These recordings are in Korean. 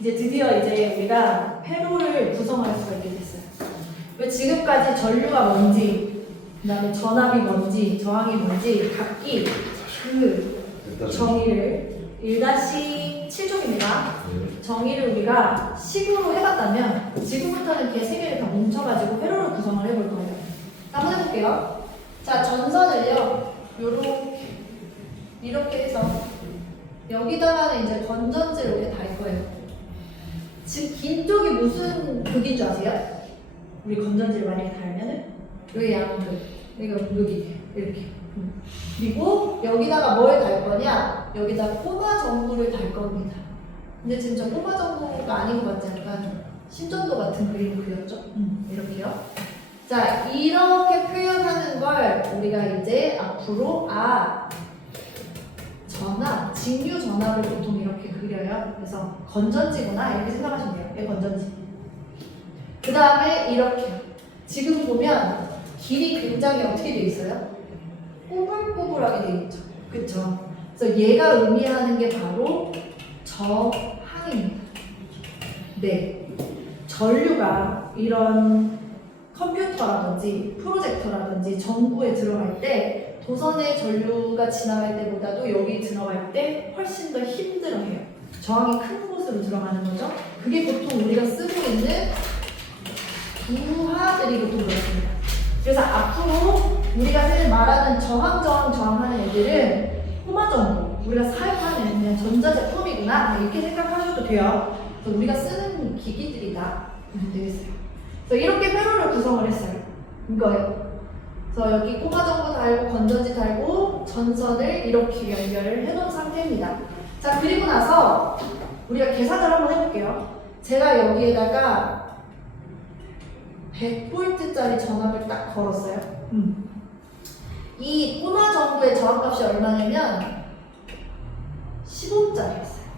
이제 드디어 이제 우리가 회로를 구성할 수가 있게 됐어요. 왜 지금까지 전류가 뭔지, 그 다음에 전압이 뭔지, 저항이 뭔지 각기 그 정의를 1-7쪽입니다. 정의를 우리가 식으로 해봤다면 지금부터는 걔 세 개를 다 뭉쳐가지고 회로를 구성을 해볼 거예요. 한번 해볼게요. 자, 전선을요 이렇게 해서 여기다가는 이제 건전지를 이렇게 달 거예요. 지금 긴 쪽이 무슨 극인 줄 아세요? 우리 건전지를 만약에 달면은 여기 양극, 이거 여기 이렇게. 그리고 여기다가 뭘 달 거냐? 여기다 꼬마 전구를 달 겁니다. 근데 지금 저 꼬마 전구가 아닌 것 같지? 약간 심전도 같은 그림 그렸죠? 이렇게요. 자, 이렇게 표현하는 걸 우리가 이제 앞으로 전압, 직류 전압을 보통 이렇게 그려요. 그래서 건전지구나 이렇게 생각하시면 돼요. 얘 건전지. 그 다음에 이렇게 지금 보면 길이 굉장히 어떻게 돼 있어요? 꼬불꼬불하게 돼 있죠. 그쵸? 그래서 얘가 의미하는 게 바로 저항입니다. 네. 전류가 이런 컴퓨터라든지 프로젝터라든지 전구에 들어갈 때 도선의 전류가 지나갈 때보다도 여기 들어갈 때 훨씬 더 힘들어해요. 저항이 큰 곳으로 들어가는 거죠. 그게 보통 우리가 쓰고 있는 부하들이 보통 그렇습니다. 그래서 앞으로 우리가 흔히 말하는 저항하는 애들은 꼬마전구, 우리가 사용하는 그냥 전자제품이구나 이렇게 생각하셔도 돼요. 그래서 우리가 쓰는 기기들이다 이렇게 되겠어요. 그래서 이렇게 회로를 구성을 했어요. 이거예요. 그래서 여기 꼬마전구 달고 건전지 달고 전선을 이렇게 연결을 해놓은 상태입니다. 자, 그리고 나서 우리가 계산을 한번 해볼게요. 제가 여기에다가 100V짜리 전압을 딱 걸었어요. 이 꼬마 전구의 저항값이 얼마냐면 15짜리였어요.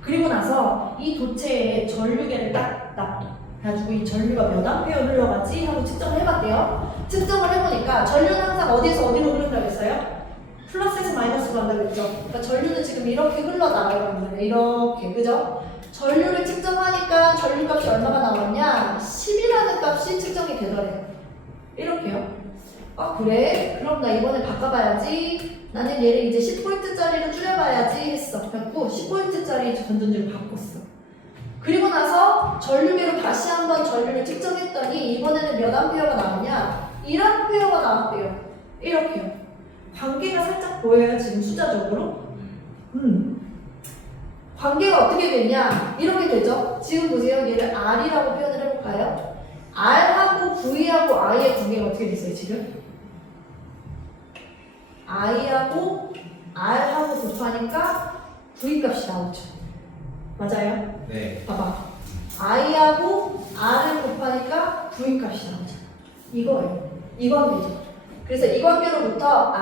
그리고 나서 이 도체에 전류계를 딱 놔둬. 그래가지고 이 전류가 몇 암페어 흘러가지 하고 측정을 해봤대요. 측정을 해보니까 전류는 항상 어디에서 어디로 흐른다고 했어요? 플러스에서 마이너스로 간다고 했죠. 그러니까 전류는 지금 이렇게 흘러나가는 거예요. 이렇게, 그죠? 전류를 측정하니까 전류값이 얼마가 나왔냐? 10이라는 값이 측정이 되더래요. 이렇게요. 아, 그래? 그럼 나 이번에 바꿔봐야지. 나는 얘를 이제 10V짜리로 줄여봐야지 했어. 그래갖고 10V짜리 건전지를 바꿨어. 그리고 나서 전류계로 다시 한번 전류를 측정했더니 이번에는 몇 암페어가 나오냐? 1암페어가 나왔대요. 이렇게요. 관계가 살짝 보여요, 지금 숫자적으로? 관계가 어떻게 되냐? 이렇게 되죠? 지금 보세요. 얘를 R이라고 표현을 해볼까요? R하고 V하고 I의 관계가 어떻게 됐어요, 지금? I하고 R하고 곱하니까 V 값이 나오죠. 맞아요? 네. 봐봐. I하고 R을 곱하니까 V 값이 나오죠. 이거예요. 이 관계죠. 그래서 이 관계로부터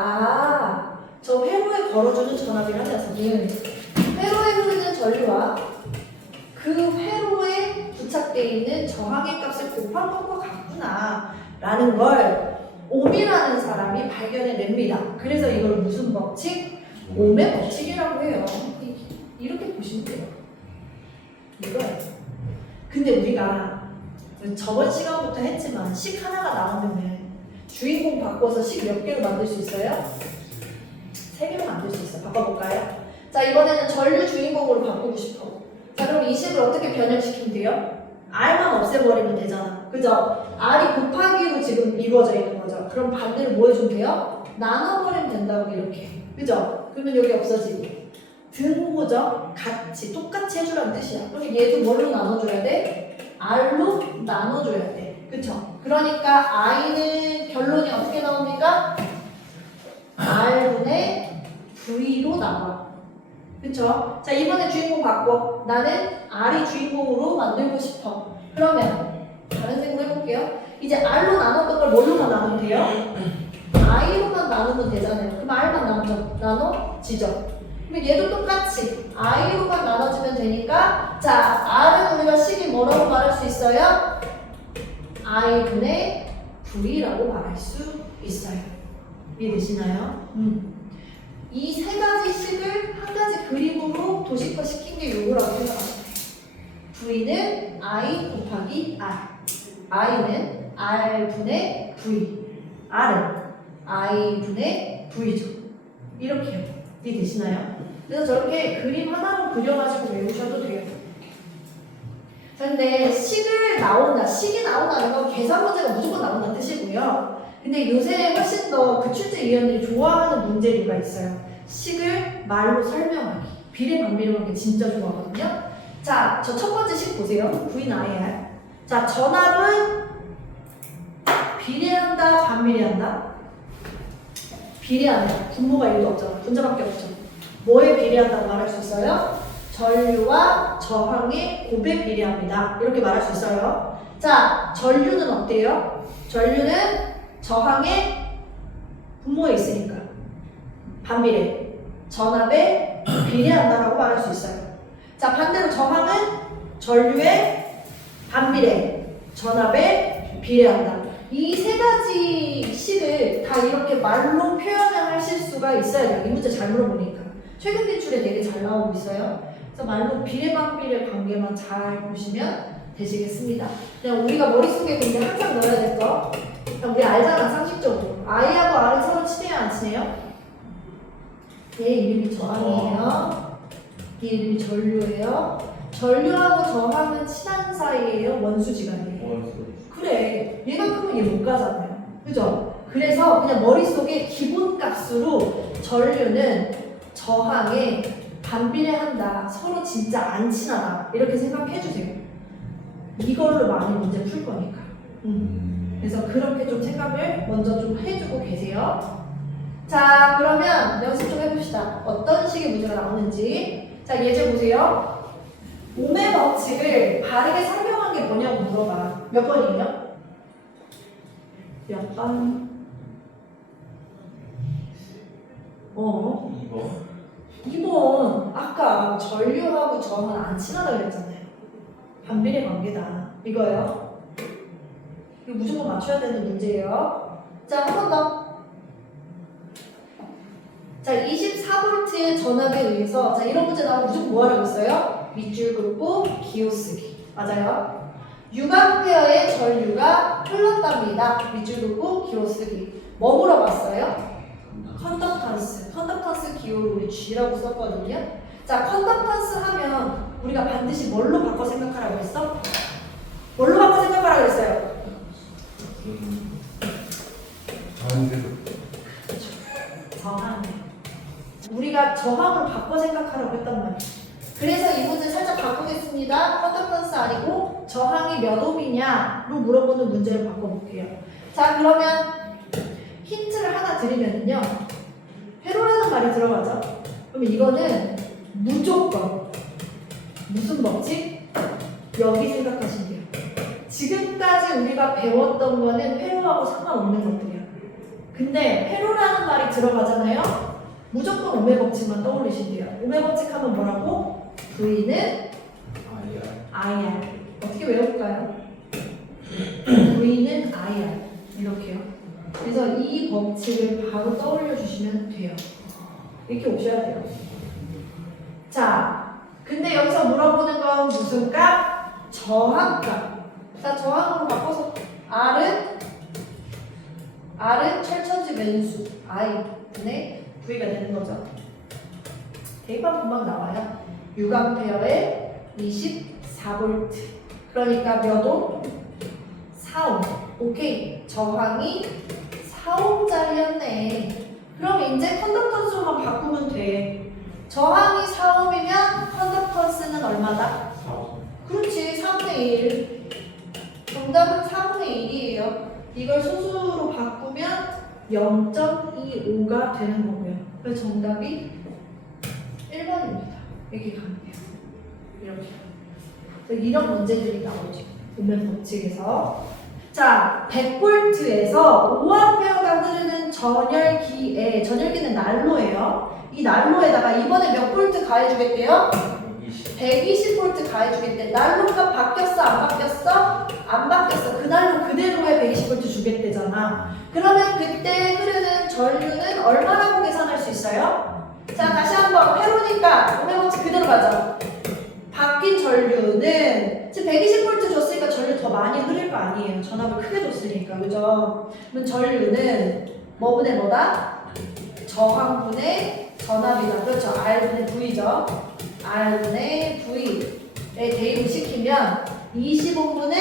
저 회로에 걸어주는 전압이라는 녀석은 회로에 흐르는 전류와 그 회로에 부착되어 있는 저항의 값을 곱한 것과 같구나 라는 걸 옴이라는 사람이 발견해냅니다. 그래서 이걸 무슨 법칙? 옴의 법칙이라고 해요. 이렇게 보시면 돼요. 이거예요. 근데 우리가 저번 시간부터 했지만 식 하나가 나오면은 주인공 바꿔서 식 몇 개로 만들 수 있어요? 3개로 만들 수 있어요. 바꿔볼까요? 자, 이번에는 전류 주인공으로 바꾸고 싶어. 자, 그럼 이 식을 어떻게 변형시키면 돼요? R만 없애버리면 되잖아. 그죠? R이 곱하기로 지금 이루어져 있는 거죠. 그럼 반대로 뭐 해주면 돼요? 나눠버리면 된다고 이렇게. 그죠? 그러면 여기 없어지고. 등호죠? 같이, 똑같이 해주라는 뜻이야. 그럼 얘도 뭘로 나눠줘야 돼? R로 나눠줘야 돼. 그쵸? 그러니까 I는 결론이 어떻게 나옵니까? R분의 V로 나와. 그쵸? 자, 이번에 주인공 바꿔. 나는 R이 주인공으로 만들고 싶어. 그러면 다른 생각 해볼게요. 이제 R로 나눴던 걸 뭘로만 나누면 돼요? I로만 나누면 되잖아요. 그럼 R만 나눠지죠. 그럼 얘도 똑같이 I로만 나눠주면 되니까 자, R은 우리가 식이 뭐라고 말할 수 있어요? I분의 V라고 말할 수 있어요. 이해되시나요? 이 세 가지 식을 한 가지 그림으로 도식화 시킨 게 요거라고 생각하시면 돼요. V는 I 곱하기 R. I는 R분의 V. R은 I분의 V죠. 이렇게요. 이해되시나요? 그래서 저렇게 그림 하나로 그려가지고 외우셔도 돼요. 근데 식이 나온다는 건 계산 문제가 무조건 나온다는 뜻이고요. 근데 요새 훨씬 더 그 출제위원들이 좋아하는 문제류가 있어요. 식을 말로 설명하기. 비례방비례하는 게 진짜 좋아하거든요. 자, 저 첫 번째 식 보세요. V는 IR. 자, 전압은 비례한다, 반비례한다? 비례한다. 분모가 1도 없잖아. 분자밖에 없죠. 뭐에 비례한다고 말할 수 있어요? 전류와 저항의 곱에 비례합니다. 이렇게 말할 수 있어요. 자, 전류는 어때요? 전류는 저항의 분모에 있으니까 반비례. 전압에 비례한다라고 말할 수 있어요. 자, 반대로 저항은 전류의 반비례. 전압에 비례한다. 이 세 가지 식을 다 이렇게 말로 표현을 하실 수가 있어야 돼요. 이 문제 잘 물어보니까. 최근 기출에 되게 잘 나오고 있어요. 그래서 말로 비례반비례 관계만 잘 보시면 되시겠습니다. 그냥 우리가 머릿속에 근데 항상 넣어야 될 거. 그냥 우리 알잖아, 상식적으로. I하고 R은 서로 친해요, 안 친해요? 얘 이름이 저항이에요. 얘 이름이 전류예요. 전류하고 저항은 친한 사이예요, 원수지간이에요. 그래, 얘가 크면 얘 못 가잖아요. 그죠? 그래서 그냥 머릿속에 기본값으로 전류는 저항에 반비례한다. 서로 진짜 안 친하다. 이렇게 생각해주세요. 이걸로 많이 문제 풀 거니까. 그래서 그렇게 좀 생각을 먼저 좀 해주고 계세요. 자, 그러면 연습 좀 해봅시다. 어떤 식의 문제가 나오는지. 자, 예제 보세요. 오의 법칙을 바르게 설명한 게 뭐냐고 물어봐. 몇 번이에요? 몇 번? 2번. 아까 전류하고 저항은 안 친하다 그랬잖아요. 반비례 관계다. 이거예요. 이거 무조건 맞춰야 되는 문제예요. 자, 한 번 더. 자, 24V의 전압에 의해서, 자, 이런 문제 나오면 무조건 뭐 하라고 했어요? 밑줄 긋고 기호 쓰기. 맞아요. 6A의 전류가 흘렀답니다. 밑줄 긋고 기호 쓰기. 뭐 물어봤어요? 컨덕턴스. 컨덕턴스 기호를 우리 G라고 썼거든요. 자, 컨덕턴스 하면 우리가 반드시 뭘로 바꿔 생각하라고 했어? 뭘로 바꿔 생각하라고 했어요? 저항. 우리가 저항으로 바꿔 생각하라고 했단 말이에요. 그래서 이 문제 살짝 바꾸겠습니다. 컨덕턴스 아니고 저항이 몇 옴이냐로 물어보는 문제를 바꿔볼게요. 자, 그러면 힌트를 하나 드리면요. 회로라는 말이 들어가죠? 그럼 이거는 무조건 무슨 법칙? 여기 생각하시면 돼요. 지금까지 우리가 배웠던 거는 회로하고 상관없는 것들이야. 근데 회로라는 말이 들어가잖아요? 무조건 오메 법칙만 떠올리신대요. 오메 법칙 하면 뭐라고? V는 IR. 어떻게 외울까요? V는 IR. 이렇게요. 그래서 이 법칙을 바로 떠올려 주시면 돼요. 이렇게 오셔야 돼요. 자, 근데 여기서 물어보는 건 무슨 값? 저항값. 자, 저항으로 바꿔서 R은 철천지 맨수 I분의 V가 되는 거죠. 대입하면 금방 나와요. 6A에 24V. 그러니까 몇 옴? 4옴. 오케이. 저항이 4옴짜리였네. 그럼 이제 컨덕턴스만 바꾸면 돼. 저항이 4옴이면 컨덕턴스는 얼마다? 4옴. 그렇지. 4분의 1. 정답은 4분의 1이에요. 이걸 소수로 바꾸면 0.25가 되는 거고요. 그래서 정답이 1번입니다. 이렇게 가면 돼요. 이렇게. 이런 문제들이 나오죠. 오면 법칙에서. 자, 100V에서 5A가 흐르는 전열기에, 전열기는 난로예요. 이 난로에다가 이번에 몇 볼트 가해주겠대요? 120V 가해주겠대. 난로가 바뀌었어? 안 바뀌었어? 안 바뀌었어. 그 난로 그대로에 120V 주겠대잖아. 그러면 그때 흐르는 전류는 얼마라고 계산할 수 있어요? 자, 다시 한번 회로니까 오메 법칙 그대로 가죠. 바뀐 전류는 아니에요. 전압을 크게 줬으니까. 그죠? 그럼 전류는 뭐분의 뭐다? 저항분의 전압이다. 그렇죠. R분의 V죠. R분의 V에 대입을 시키면 25분의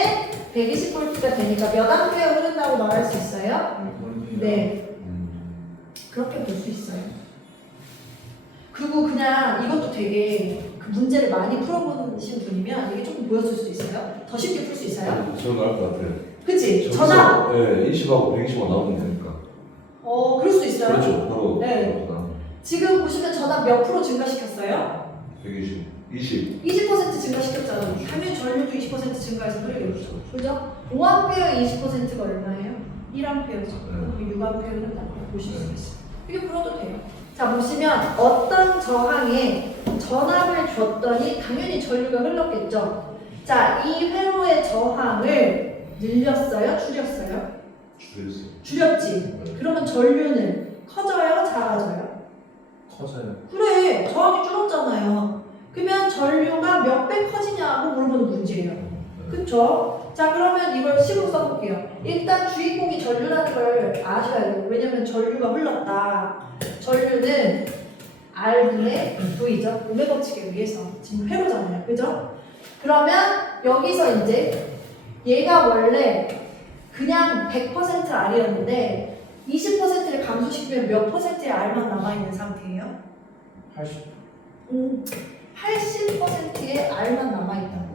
120V가 되니까 몇 암페어 흐른다고 말할 수 있어요? 네. 그렇게 볼 수 있어요. 그리고 그냥 이것도 되게 그 문제를 많이 풀어보신 분이면 이게 조금 보였을 수도 있어요. 더 쉽게 풀 수 있어요? 저는 알 것 같아요. 그치? 전압! 네, 20하고 120만 나오면 되니까. 그럴 수도 있어요. 그렇죠. 바로. 네. 지금 보시면 전압 몇 프로 증가시켰어요? 120, 20. 20% 증가시켰잖아요. 당연히 전류도 20% 증가해서 흐르겠죠. 그죠? 5A의 20%가 얼마예요? 1A죠. 그럼 6A는 딱 보실 수 있어요. 이게 풀어도 돼요. 자, 보시면 어떤 저항에 전압을 줬더니 당연히 전류가 흘렀겠죠. 자, 이 회로의 저항을 늘렸어요? 줄였어요? 줄였어요. 줄였지. 그러면 전류는 커져요? 작아져요? 커져요. 그래, 저항이 줄었잖아요. 그러면 전류가 몇 배 커지냐고 물어보는 문제예요. 그쵸? 자, 그러면 이걸 식으로 써볼게요. 일단 주인공이 전류라는 걸 아셔야 돼요. 왜냐면 전류가 흘렀다. 전류는 R분의 V죠. 음의 법칙에 의해서. 지금 회로잖아요. 그죠? 그러면 여기서 이제 얘가 원래 그냥 100% R이었는데 20%를 감소시키면 몇 %의 R만 남아있는 상태예요? 80. 80%의 R만 남아있다고.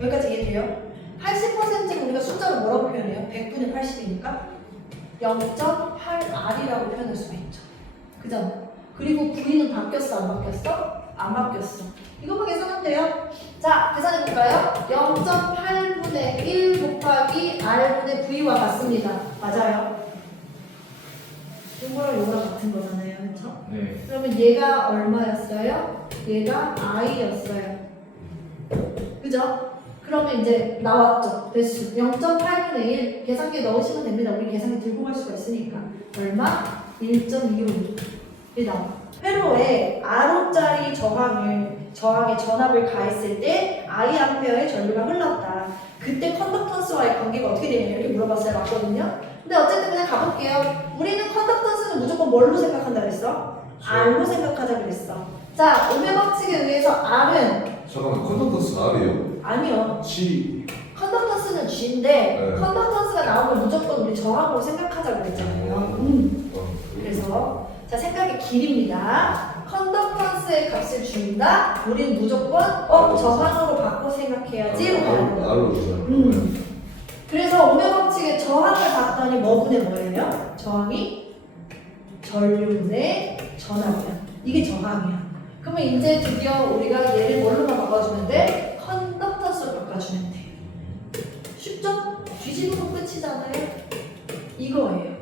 여기까지 이해돼요? 80%는 우리가 숫자로 뭐라고 표현해요? 100분의 80이니까 0.8R이라고 표현할 수가 있죠. 그잖아. 그리고 V는 바뀌었어? 안 바뀌었어? 안 바뀌었어. 이것만 계산하면 돼요. 자, 계산해볼까요? 0.8분의 1 곱하기 R분의 V와 같습니다. 맞아요. 요거랑 요거랑 같은 거잖아요. 그렇죠? 네. 그러면 얘가 얼마였어요? 얘가 I였어요. 그죠? 그러면 이제 나왔죠. 배수 0.8분의 1 계산기에 넣으시면 됩니다. 우리 계산기 들고 갈 수가 있으니까 얼마? 1.25 나와. 회로에 R호짜리 저항의 전압을 가했을 때 I 암페어의 전류가 흘렀다. 그때 컨덕턴스와의 관계가 어떻게 되냐 이렇게 물어봤어요. 맞거든요. 근데 어쨌든 그냥 가볼게요. 우리는 컨덕턴스는 무조건 뭘로 생각한다 그랬어? R로 생각하자 그랬어. 자, 음의 법칙에 의해서 R은 잠깐만, 컨덕턴스 R이요? 아니요. G. 컨덕턴스는 G인데 네. 컨덕턴스가 나오면 무조건 우리 저항으로 생각하자 그랬잖아요. 그래서 자, 생각의 길입니다. 컨덕턴스의 값을 준다. 우린 무조건 저항으로 바꿔 생각해야지. R로 주세요. 그래서 오메 법칙의 저항을 봤더니 뭐분의 뭐예요? 저항이 전류분의 전압이야. 이게 저항이야. 그러면 이제 드디어 우리가 얘를 뭘로만 바꿔주면 돼? 컨덕턴스로 바꿔주면 돼. 쉽죠? 뒤집으면 끝이잖아요. 이거예요.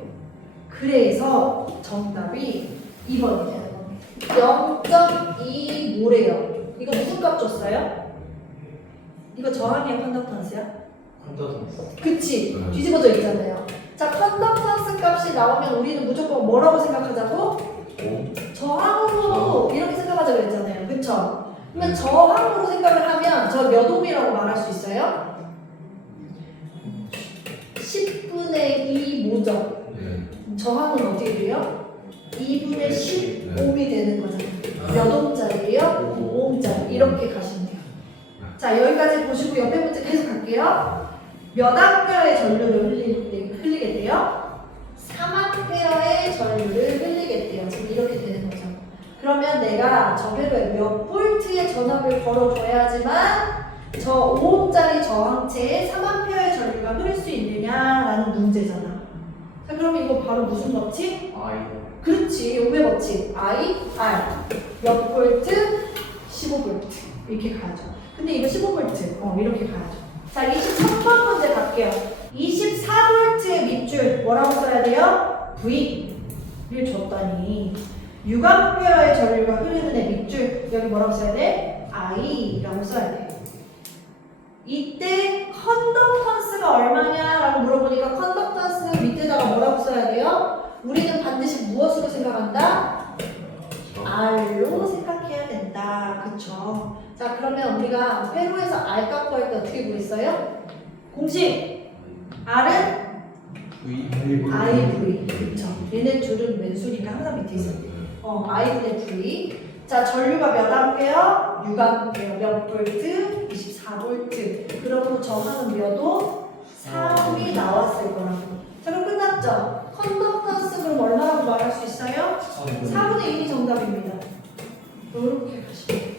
그래서 정답이 2번이 되는 겁니다. 0.2모래요. 이거 무슨 값 줬어요? 이거 저항이야, 컨덕턴스야? 컨덕턴스. 그치? 뒤집어져 있잖아요. 자, 컨덕턴스 값이 나오면 우리는 무조건 뭐라고 생각하자고? 저항으로 이렇게 생각하자 그랬잖아요. 그쵸? 그러면 저항으로 생각을 하면 저 몇 옴이라고 말할 수 있어요? 10분의 2 모죠. 저항은 어떻게 돼요? 2분의 10옴이 되는 거잖아요. 몇 옴짜리예요? 5옴짜리. 이렇게 가시면 돼요. 자, 여기까지 보시고 옆에 문제 계속 갈게요. 몇 암페어의 전류를 흘리겠대요? 3암페어의 전류를 흘리겠대요. 지금 이렇게 되는 거죠. 그러면 내가 저 회로에 몇 볼트의 전압을 걸어줘야지만 저 5옴짜리 저항체에 3암페어의 전류가 흐를 수 있느냐라는 문제잖아. 자, 그러면 이거 바로 무슨 법칙? 그렇지, 오메 법칙. I, R. 몇 볼트? 15볼트. 이렇게 가야죠. 근데 이거 15볼트. 이렇게 가야죠. 자, 23번 문제 갈게요. 24볼트의 밑줄 뭐라고 써야 돼요? V를 줬더니 6A의 전류가 흐르는 애 밑줄 여기 뭐라고 써야 돼? I라고 써야 돼. 이때 컨덕턴스가 얼마냐라고 물어보니까 컨덕턴스 밑에다가 뭐라고 써야 돼요? 우리는 반드시 무엇으로 생각한다? R로 생각해야 된다. 그쵸? 자, 그러면 우리가 회로에서 R 값 구할 때 어떻게 구했어요? 공식! R은 V. IV. 그쵸. 얘네 둘은 맨수니까 항상 밑에 있어야 돼. I분의 V. 자, 전류가 몇 암페어? 6암페어. 몇 볼트? 24볼트. 그러므로 저항은 몇도 3이 나왔을 거라고. 자, 그럼 끝났죠? 컨덕턴스 그럼 얼마라고 말할 수 있어요? 4분의 1이 정답입니다. 이렇게 가시면 돼요.